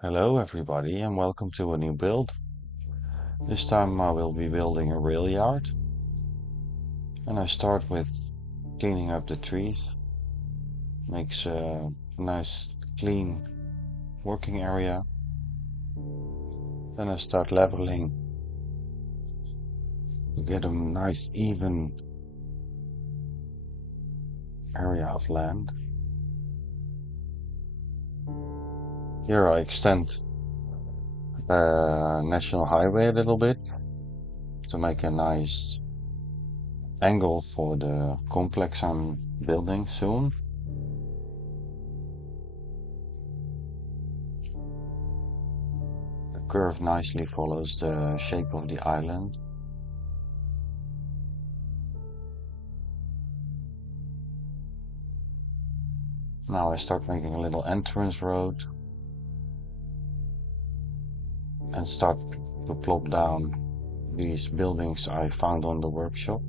Hello everybody and welcome to a new build. This time I will be building a rail yard and I start with cleaning up the trees. Makes a nice clean working area. Then I start leveling to get a nice even area of land. Here I extend the national highway a little bit to make a nice angle for the complex I'm building soon. The curve nicely follows the shape of the island. Now I start making a little entrance road and start to plop down these buildings I found on the workshop.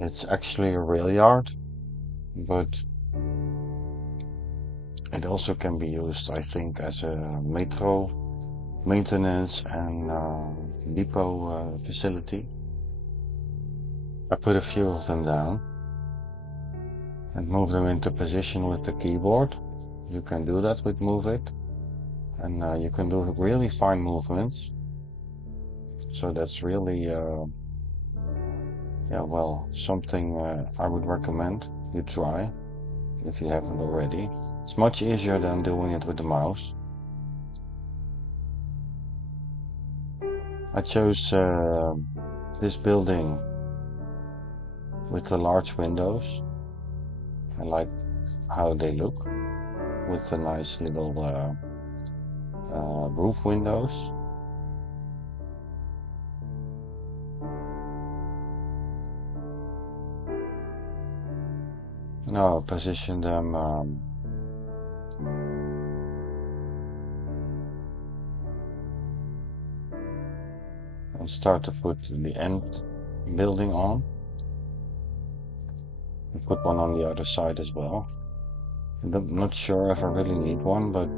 It's actually a rail yard, but it also can be used, I think, as a metro maintenance and depot facility. I put a few of them down and move them into position with the keyboard. You can do that with Move It, and you can do really fine movements. So that's really something I would recommend you try if you haven't already. It's much easier than doing it with the mouse. I chose this building with the large windows. I like how they look with the nice little roof windows. Now I position them and start to put the end building on. And put one on the other side as well. I'm not sure if I really need one, but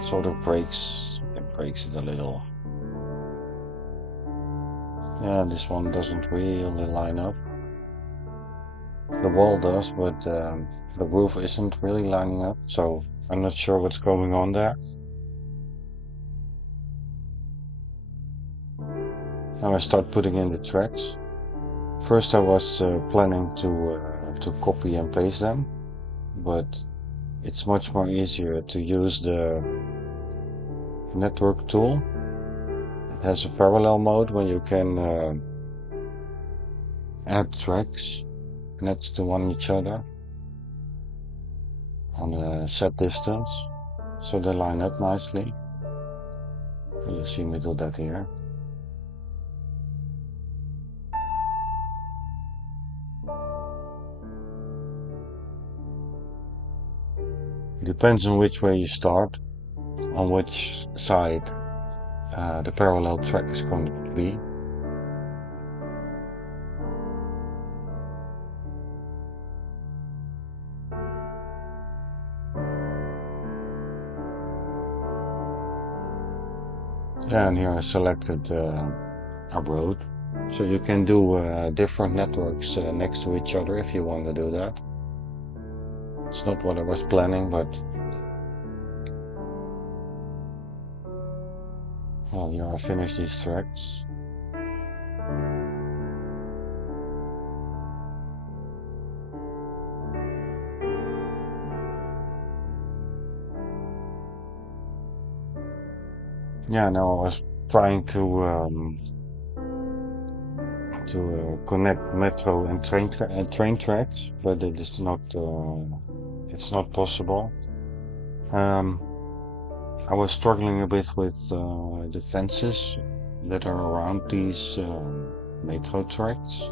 sort of breaks it a little. Yeah, this one doesn't really line up. The wall does, but the roof isn't really lining up, so I'm not sure what's going on there. Now I start putting in the tracks. First I was planning to copy and paste them, but it's much more easier to use the network tool. It has a parallel mode where you can add tracks next to one each other on a set distance, so they line up nicely. You see me do that here. Depends on which way you start, on which side the parallel track is going to be. Yeah, and here I selected a road. So you can do different networks next to each other if you want to do that. It's not what I was planning, but well, here I finished these tracks. Yeah, now I was trying to connect metro and train tracks, but it is not it's not possible. I was struggling a bit with the fences that are around these metro tracks.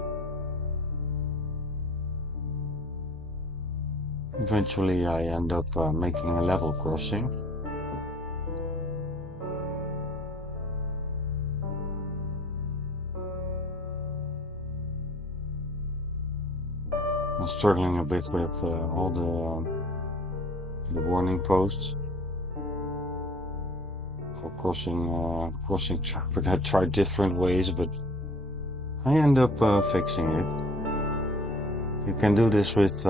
Eventually, I end up making a level crossing. I'm struggling a bit with all the warning posts for crossing traffic. I tried different ways, but I end up fixing it. You can do this with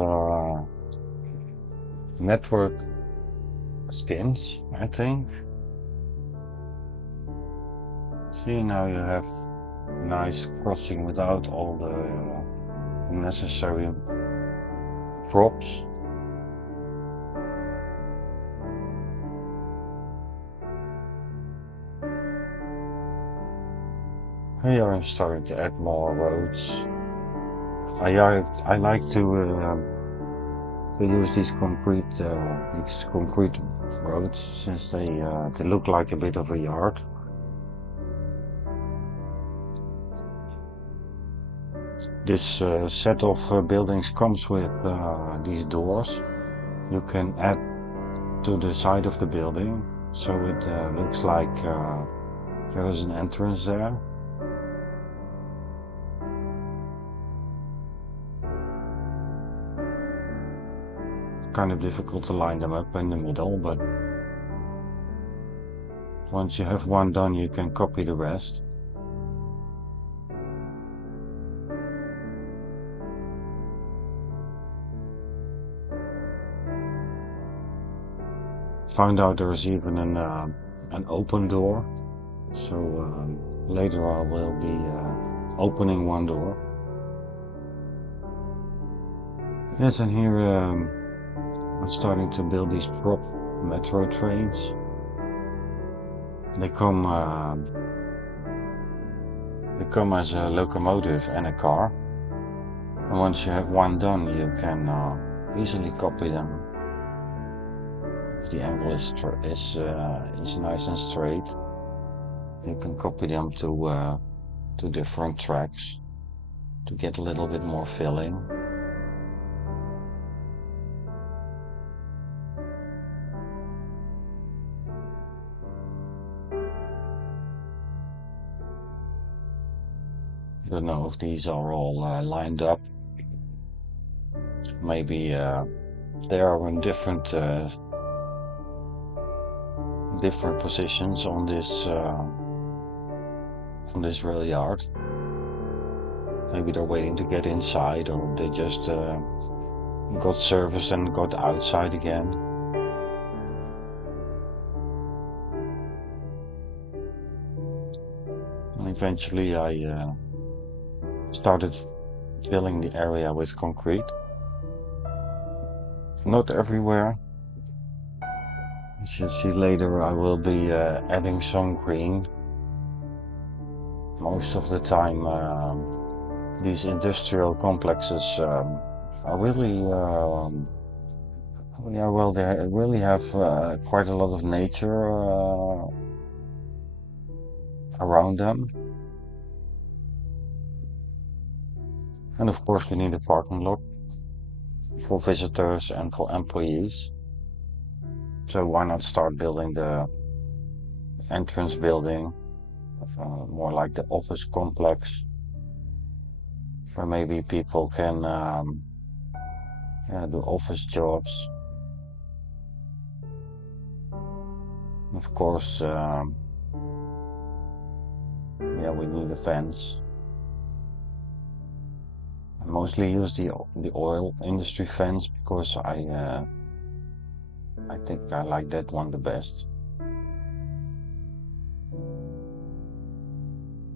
network skins, I think. See, now you have nice crossing without all the unnecessary props. Here I'm starting to add more roads. I like to use these concrete roads since they look like a bit of a yard. This set of buildings comes with these doors. You can add to the side of the building, so it looks like there is an entrance there. Kind of difficult to line them up in the middle, but once you have one done, you can copy the rest. Found out there's even an open door, so later I will be opening one door. Yes, and here I'm starting to build these prop metro trains. They come as a locomotive and a car, and once you have one done, you can easily copy them. If the angle is nice and straight, you can copy them to different tracks to get a little bit more filling. I don't know if these are all lined up. Maybe they are in different positions on this rail yard. Maybe they're waiting to get inside, or they just got service and got outside again. And eventually I started filling the area with concrete. Not everywhere. As you'll see later, I will be adding some green. Most of the time, these industrial complexes are really, yeah, well, they really have quite a lot of nature around them. And of course, you need a parking lot for visitors and for employees. So why not start building the entrance building, more like the office complex, where maybe people can do office jobs. Of course, we need a fence. I mostly use the oil industry fence because I think I like that one the best.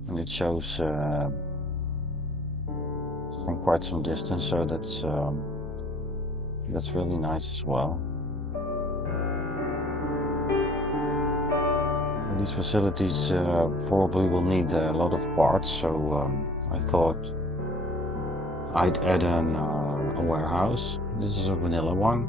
And it shows from quite some distance, so that's really nice as well. And these facilities probably will need a lot of parts, so I thought I'd add a warehouse. This is a vanilla one.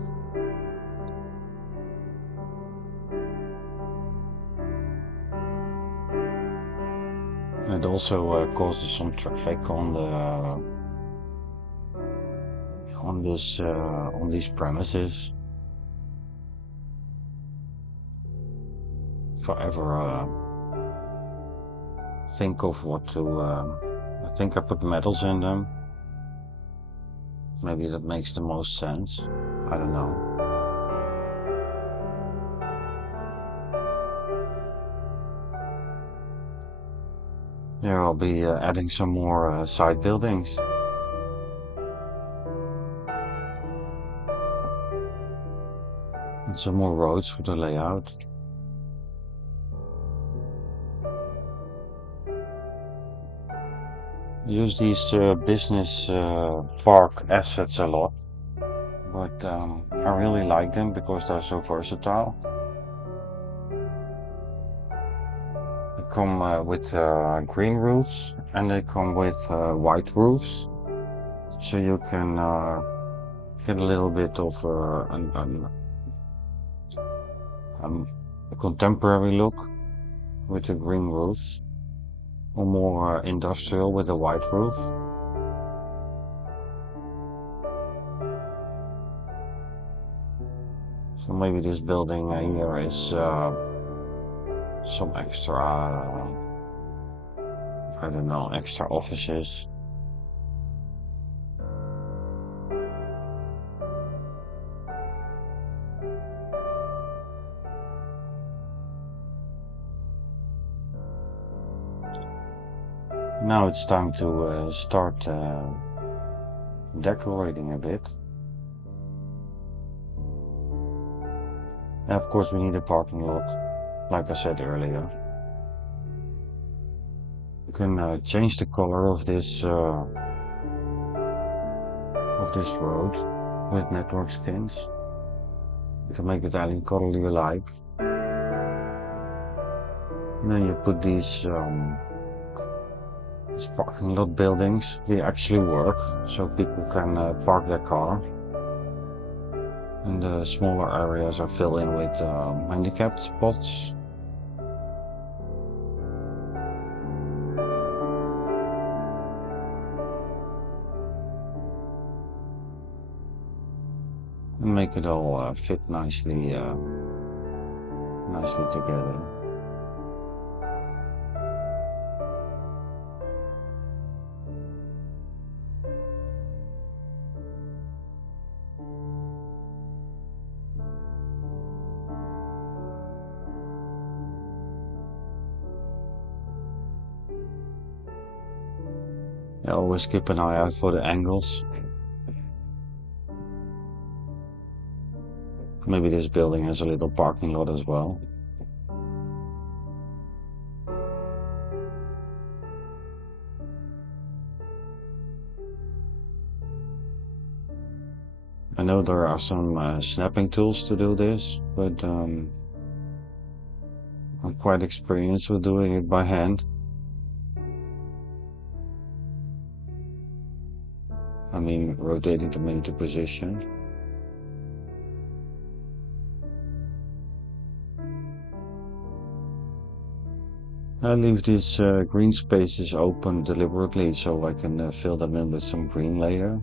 And it also causes some traffic on these premises. If I ever think of what to, I think I put metals in them. Maybe that makes the most sense. I don't know. Here I'll be adding some more side buildings and some more roads for the layout. I use these business park assets a lot, but I really like them because they're so versatile. They come with green roofs and they come with white roofs, so you can get a little bit of um, a contemporary look with the green roofs, or more industrial with a white roof. So maybe this building here is some extra, I don't know, extra offices. Now it's time to start decorating a bit. And of course we need a parking lot, like I said earlier. You can change the color of this road with network skins. You can make it any color you like. And then you put these parking lot buildings. They actually work, so people can park their car. And the smaller areas are filled in with handicapped spots. And make it all fit nicely together. I always keep an eye out for the angles. Maybe this building has a little parking lot as well. I know there are some snapping tools to do this, but I'm quite experienced with doing it by hand. I mean, rotating them into position. I leave these green spaces open deliberately so I can fill them in with some green later.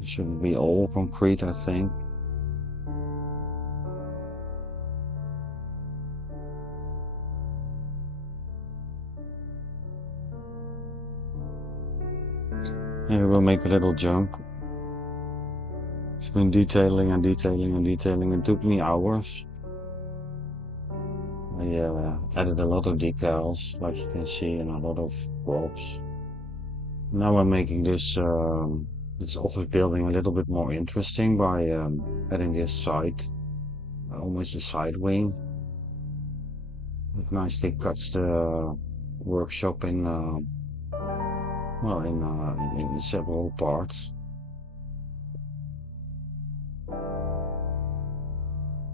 It shouldn't be all concrete, I think. Here we'll make a little jump between detailing and detailing and detailing. It took me hours. I added a lot of decals, like you can see, and a lot of props. Now I'm making this office building a little bit more interesting by adding this side, almost a side wing. It nicely cuts the workshop in, well, in several parts.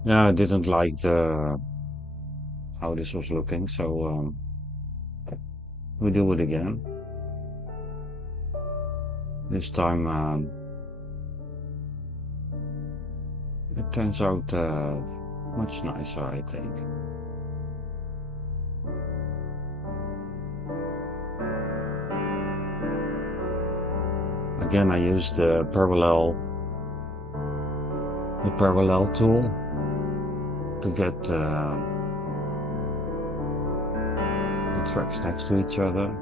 Yeah, I didn't like how this was looking, so we do it again. This time it turns out much nicer, I think. Again, I used the parallel tool to get the tracks next to each other.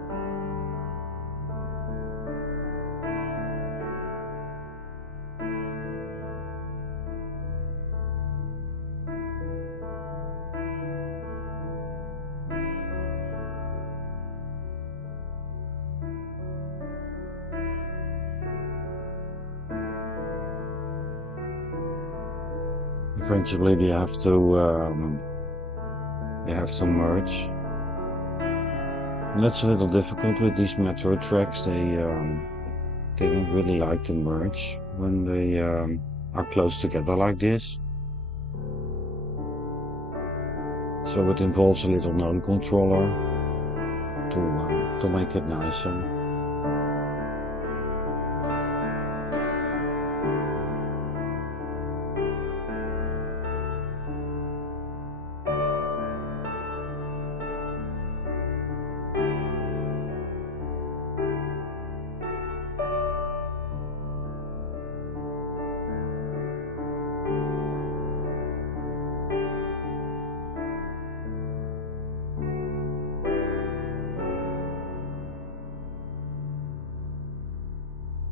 Eventually they have to merge. And that's a little difficult with these metro tracks. They don't really like to merge when they are close together like this. So it involves a little node controller to make it nicer.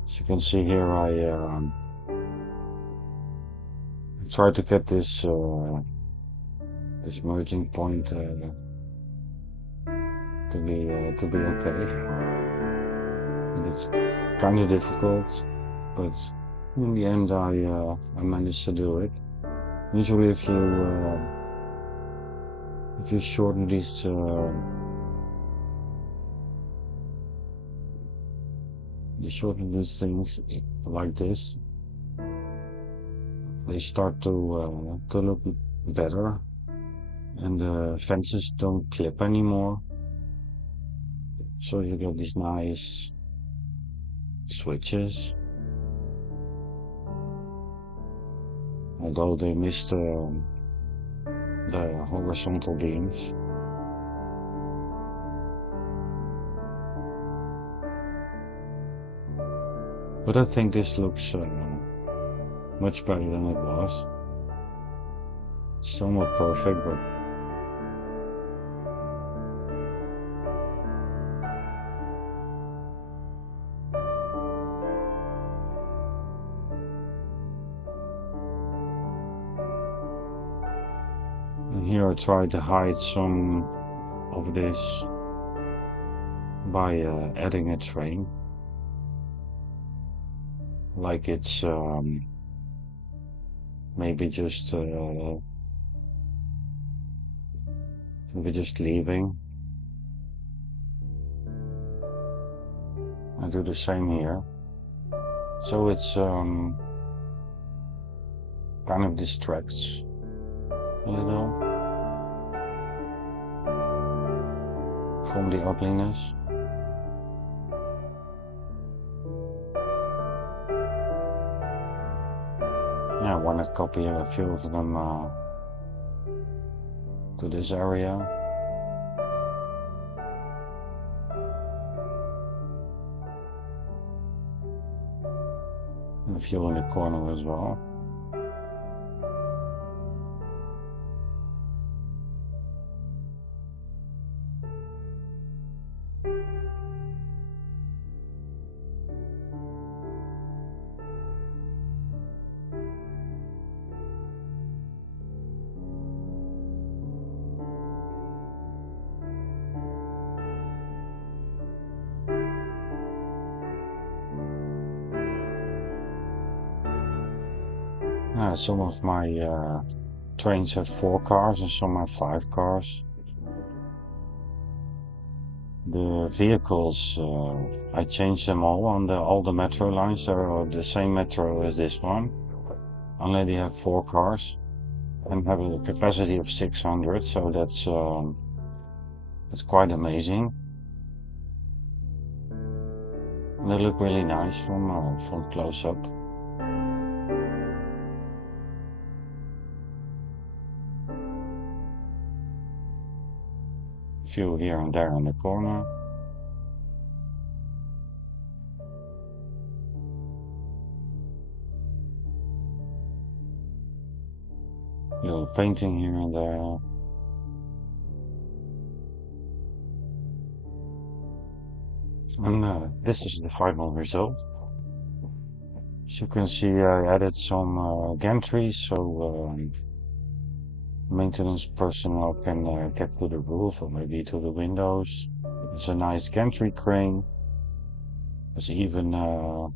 As you can see here, I tried to get this merging point to be okay. And it's kind of difficult, but in the end, I managed to do it. Usually, if you shorten these things like this, they start to look better, and the fences don't clip anymore. So you get these nice switches, although they missed the horizontal beams. But I think this looks much better than it was. Still not perfect, but and here I tried to hide some of this by adding a train, like it's maybe just leaving. I do the same here, so it's kind of distracts a little from the ugliness. Yeah, I want to copy a few of them to this area. And a few in the corner as well. Some of my trains have 4 cars and some have 5 cars. The vehicles, I changed them all on all the metro lines. They're the same metro as this one. Only they have 4 cars and have a capacity of 600, so that's quite amazing. They look really nice from close up. Few here and there in the corner. Little painting here and there. And this is the final result. As you can see, I added some gantry so maintenance personnel can get to the roof or maybe to the windows. It's a nice gantry crane. There's even a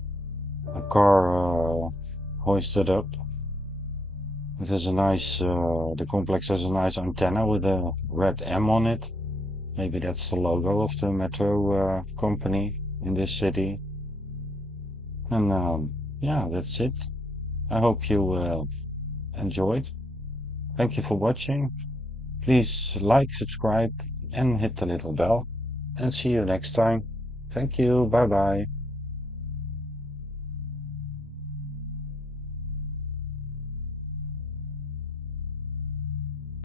car hoisted up. It has a nice, the complex has a nice antenna with a red M on it. Maybe that's the logo of the metro company in this city. And yeah, that's it. I hope you enjoyed. Thank you for watching. Please like, subscribe, and hit the little bell. And see you next time. Thank you. Bye bye.